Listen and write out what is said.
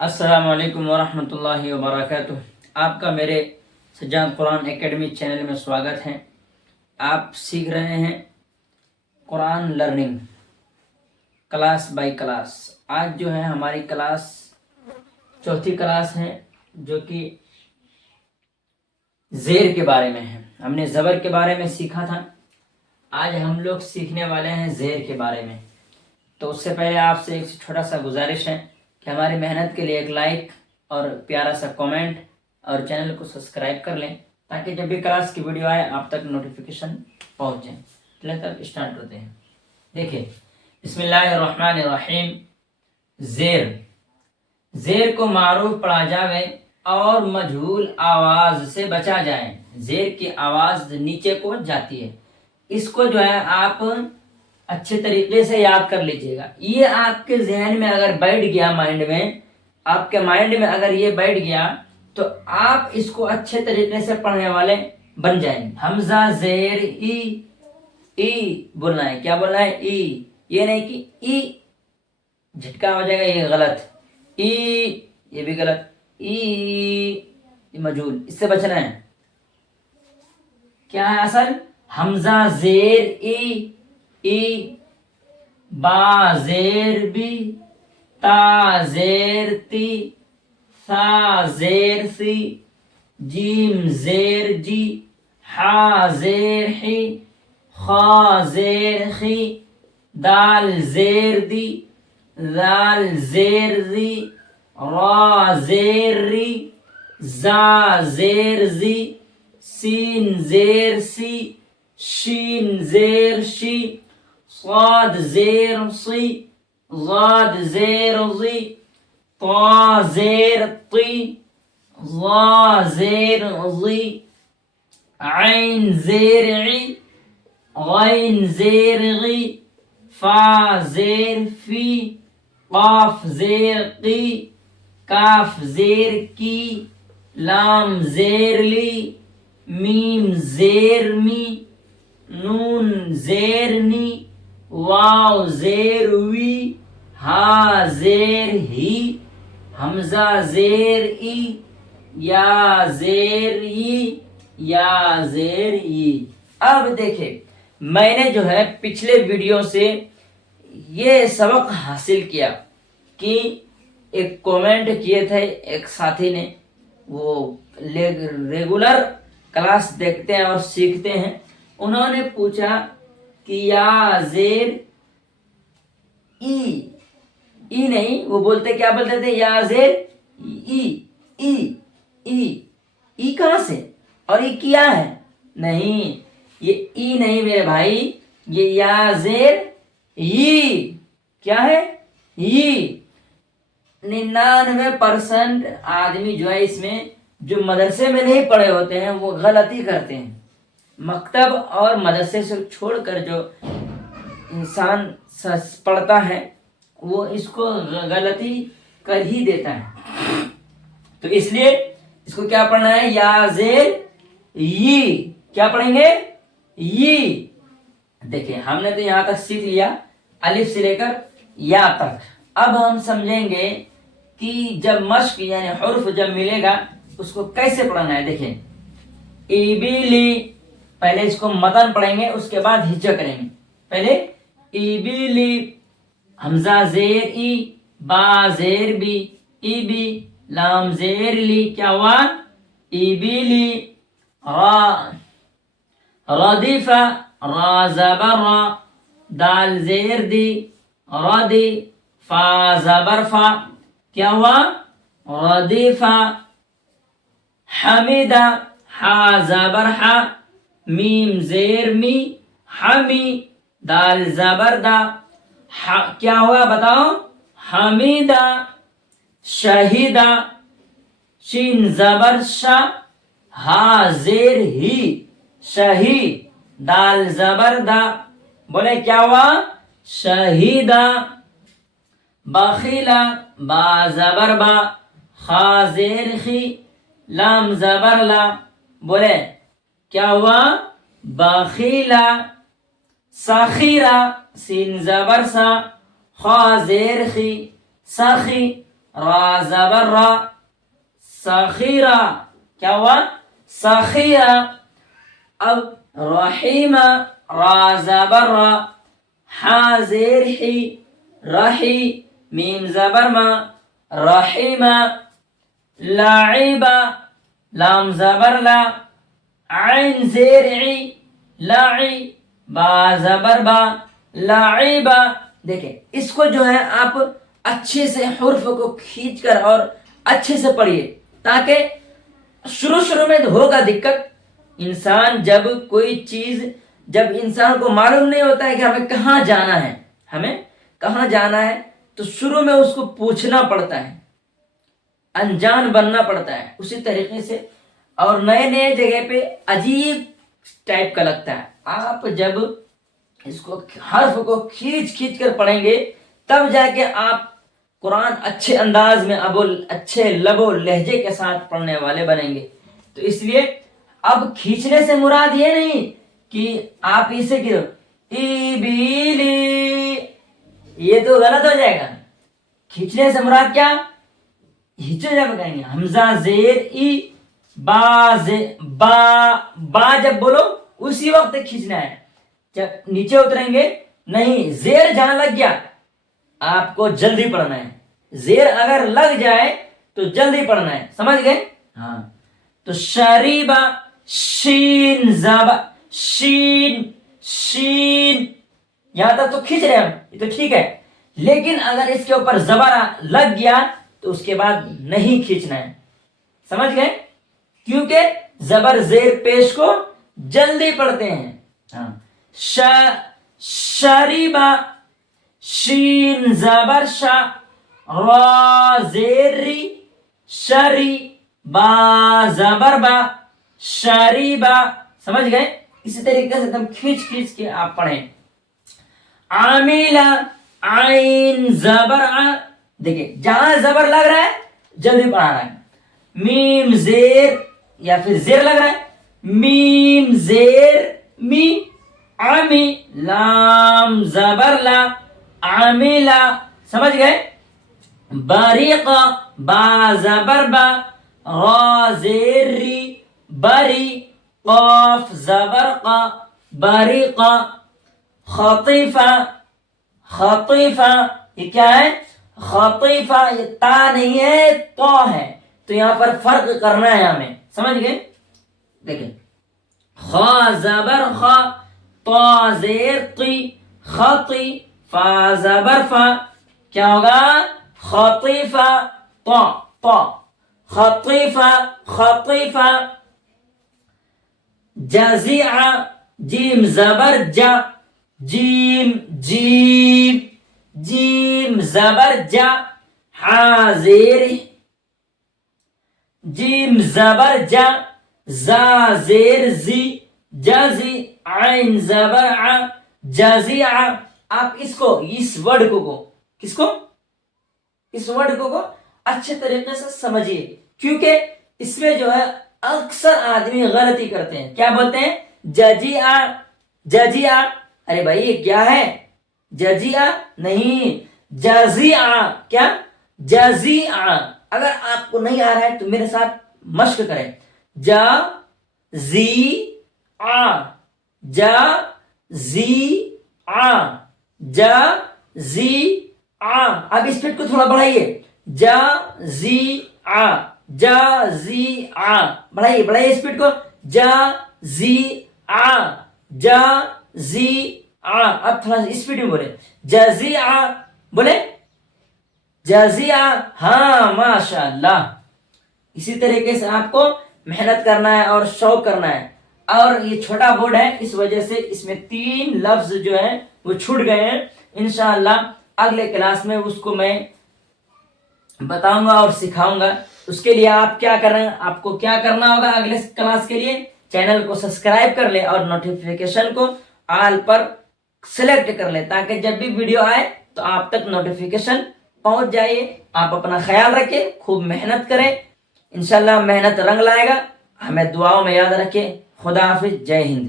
السلام علیکم ورحمۃ اللہ وبرکاتہ۔ آپ کا میرے سجاد قرآن اکیڈمی چینل میں سواگت ہے۔ آپ سیکھ رہے ہیں قرآن لرننگ کلاس بائی کلاس۔ آج جو ہے ہماری کلاس چوتھی کلاس ہے، جو کہ زیر کے بارے میں ہے۔ ہم نے زبر کے بارے میں سیکھا تھا، آج ہم لوگ سیکھنے والے ہیں زیر کے بارے میں۔ تو اس سے پہلے آپ سے ایک چھوٹا سا گزارش ہے کہ ہماری محنت کے لیے ایک لائک اور پیارا سا کامنٹ اور چینل کو سبسکرائب کر لیں، تاکہ جب بھی کلاس کی ویڈیو آئے آپ تک نوٹیفیکیشن پہنچ جائیں۔ چلیں تب اسٹارٹ ہوتے ہیں۔ دیکھیں، بسم اللہ الرحمن الرحیم۔ زیر، زیر کو معروف پڑھا جاوے اور مجہول آواز سے بچا جائے۔ زیر کی آواز نیچے کو جاتی ہے، اس کو جو ہے آپ اچھے طریقے سے یاد کر لیجئے گا۔ یہ آپ کے ذہن میں اگر بیٹھ گیا، مائنڈ میں، آپ کے مائنڈ میں اگر یہ بیٹھ گیا تو آپ اس کو اچھے طریقے سے پڑھنے والے بن جائیں گے۔ حمزہ زیر ای بولنا ہے۔ کیا بولنا ہے؟ ای، یہ نہیں کہ ای جھٹکا ہو جائے گا، یہ غلط۔ ای، یہ بھی غلط۔ ای، یہ مجہول، اس سے بچنا ہے۔ کیا ہے اصل؟ حمزہ زیر ای، با زیر بی، تا زیر تی، ثا زیر سی، جیم زیر جی، حا زیر حی، خا زیر خی، دال زیر دی، ذال زیر زی، را زیر ری، زا زیر زی، سین زیر سی، شین زیر شی، صاد زیر صی، ضاد زیر ضی، طا زیر طی، ظا زیر ضی، عین زیر عی، غین زیر غی، فا زیر فی، قاف زیر قی، کاف زیر کی، لام زیر لی، میم زیر می، نون زیر نی، واو زیر وی، ہا زیر ہی، حمزہ زیر ای، یا زیر ای، یا زیر ای۔ اب دیکھیں، میں نے جو ہے پچھلے ویڈیو سے یہ سبق حاصل کیا کہ ایک کومنٹ کیے تھے ایک ساتھی نے، وہ ریگولر کلاس دیکھتے ہیں اور سیکھتے ہیں۔ انہوں نے پوچھا کہ یا زیر ای نہیں، وہ بولتے کیا بولتے تھے؟ یا زیر ای کہاں سے؟ اور یہ کیا ہے؟ نہیں، یہ ای نہیں میرے بھائی، یہ یا زیر ای۔ کیا ہے؟ ای۔ 99% آدمی جو ہے اس میں، جو مدرسے میں نہیں پڑھے ہوتے ہیں، وہ غلطی کرتے ہیں۔ مکتب اور مدرسے سے چھوڑ کر جو انسان پڑھتا ہے وہ اس کو غلطی کر ہی دیتا ہے۔ تو اس لیے اس کو کیا پڑھنا ہے؟ یا زیر ی۔ کیا پڑھیں گے؟ ی۔ دیکھیں، ہم نے تو یہاں تک سیکھ لیا الف سے لے کر یا تک۔ اب ہم سمجھیں گے کہ جب مشق یعنی حرف جب ملے گا اس کو کیسے پڑھنا ہے۔ دیکھیں، ای بی لی، پہلے اس کو متن پڑھیں گے، اس کے بعد ہجا کریں گے۔ پہلے ای بی لی، حمزہ زیر ای، با زیر بی، ای بی، لام زیر لی، کیا ہوا؟ ای بی لی، را ردیفہ، را زبر را، دال زیر دی، ردی، فا زبر فا، کیا ہوا؟ ردیفہ، حمیدہ، حا زبر حا، میم زیر می، حمی، دال زبر دا، کیا ہوا بتاؤ؟ حمیدہ، شہیدہ، شین زبر شا، ہا زیر ہی، شہی، دال زبر دا، بولے کیا ہوا؟ شہیدہ، بخیلہ، با زبر با، خا زیر خی، لام زبر لا، بولے کیا ہوا؟ بخیلہ، سخیرہ، سین زبر سا، خا زیر خی، سخی، را زبر را، سخیرہ کیا ہوا؟ سخیرہ. اب رحیمہ، را زبر را، ہا زیر حی، رحی، میم زبر ما، رحیمہ. لاعبہ، لام زبر لا، عین زیر عی، لاعی، با زبر با، لاعبہ. دیکھیں اس کو جو ہے آپ اچھے سے حرف کو کھینچ کر اور اچھے سے پڑھیے، تاکہ شروع میں تو ہوگا دقت. انسان جب کوئی چیز، جب انسان کو معلوم نہیں ہوتا ہے کہ ہمیں کہاں جانا ہے تو شروع میں اس کو پوچھنا پڑتا ہے، انجان بننا پڑتا ہے. اسی طریقے سے اور نئے جگہ پہ عجیب ٹائپ کا لگتا ہے. آپ جب اس کو حرف کو کھینچ کر پڑھیں گے تب جا کے آپ قرآن اچھے انداز میں اچھے لب و لہجے کے ساتھ پڑھنے والے بنیں گے. تو اس لیے اب کھینچنے سے مراد یہ نہیں کہ آپ اسے کرو ای بیلی، یہ تو غلط ہو جائے گا. کھینچنے سے مراد کیا؟ ہچو جب کہیں گے حمزہ زیر ای، با جب بولو اسی وقت کھینچنا ہے. جب نیچے اتریں گے نہیں، زیر جہاں لگ گیا آپ کو جلدی پڑھنا ہے. زیر اگر لگ جائے تو جلدی پڑھنا ہے. سمجھ گئے؟ ہاں. تو شریبہ، شین زبا، شین یہاں تک تو کھینچ رہے ہم، یہ تو ٹھیک ہے. لیکن اگر اس کے اوپر زبر لگ گیا تو اس کے بعد نہیں کھینچنا ہے. سمجھ گئے؟ کیونکہ زبر زیر پیش کو جلدی پڑھتے ہیں. ہاں. شریبہ، شین زبر شا، را زیر ری، شری، با زبر با، شریبہ. سمجھ گئے؟ اسی طریقے سے تم کھینچ کے آپ پڑھیں. عاملہ، عین زبر ع، دیکھیں جہاں زبر لگ رہا ہے جلدی پڑھا رہا ہے. میم زیر یا پھر زیر لگ رہا ہے، میم زیر می، عمی، لام زبر لا، عاملہ. سمجھ گئے؟ بریقہ، با زبر با، را زیر ری، بری، قاف زبر قا، بریقہ. خطیفہ، یہ کیا ہے؟ خطیفہ، یہ تا نہیں ہے تو ہے، تو یہاں پر فرق کرنا ہے ہمیں. سمجھ گئے؟ دیکھیں خا زبر خا، طا زیر قی، خطی، فا زبر فا، کیا ہوگا؟ خطیفہ، طا، خطیفہ. جزیعہ، جیم زبر جا، جیم زبر جا، ہا زیر، جیم زبر جا، زا زیر زی، جزی، عین زبر ع، جزیعہ. آپ اس ورڈ کو اچھے طریقے سے سمجھیے، کیونکہ اس میں جو ہے اکثر آدمی غلطی کرتے ہیں. کیا بولتے ہیں؟ ججیعہ. ارے بھائی یہ کیا ہے؟ ججیعہ نہیں، جزیعہ. کیا؟ جزیعہ. اگر آپ کو نہیں آ رہا ہے تو میرے ساتھ مشق کریں. جزیعہ. اب اسپیڈ کو تھوڑا بڑھائیے. جزیعہ بڑھائیے اسپیڈ کو. جزیعہ. اب تھوڑا اسپیڈ میں بولے. جزیعہ بولے. جزیعہ. ہاں ماشاء اللہ. اسی طریقے سے آپ کو محنت کرنا ہے اور شوق کرنا ہے. اور یہ چھوٹا بورڈ ہے اس وجہ سے اس میں 3 لفظ جو ہیں وہ چھوٹ گئے ہیں. انشاءاللہ اگلے کلاس میں اس کو میں بتاؤں گا اور سکھاؤں گا. اس کے لیے آپ کیا کریں، آپ کو کیا کرنا ہوگا اگلے کلاس کے لیے؟ چینل کو سبسکرائب کر لیں اور نوٹیفیکیشن کو آل پر سلیکٹ کر لیں، تاکہ جب بھی ویڈیو آئے تو آپ تک نوٹیفیکیشن پہنچ جائے. آپ اپنا خیال رکھیں، خوب محنت کریں. انشاءاللہ محنت رنگ لائے گا. ہمیں دعاؤں میں یاد رکھیں. خدا حافظ. جے ہند.